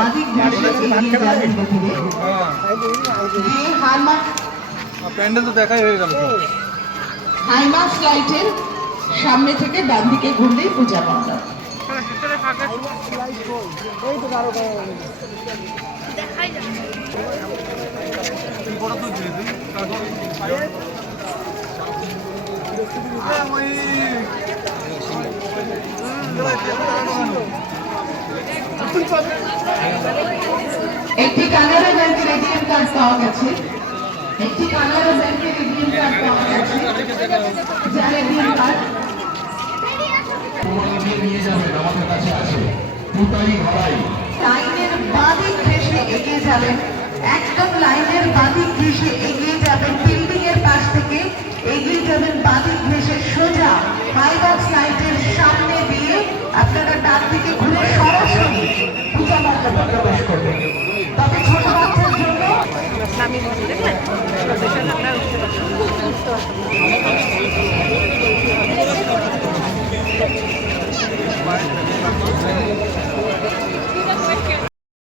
এগিয়ে যাবেন প্যান্ডেল তো দেখাই হয়ে গেল লাইটের সামনে থেকে ডান দিকে ঘুরলেই পূজা মণ্ডপ একটি কানাডা ব্যাংকের এটিএম কার্ড পাওয়া গেছে। একটি কানাডা ব্যাংকের এটিএম কার্ড পাওয়া গেছে। যার এটিএম কার্ড লাইনের দেশে এগিয়ে যাবেন। একদম লাইনের বাদিক দেশে এগিয়ে আমি বলছি দেখলেন আপনার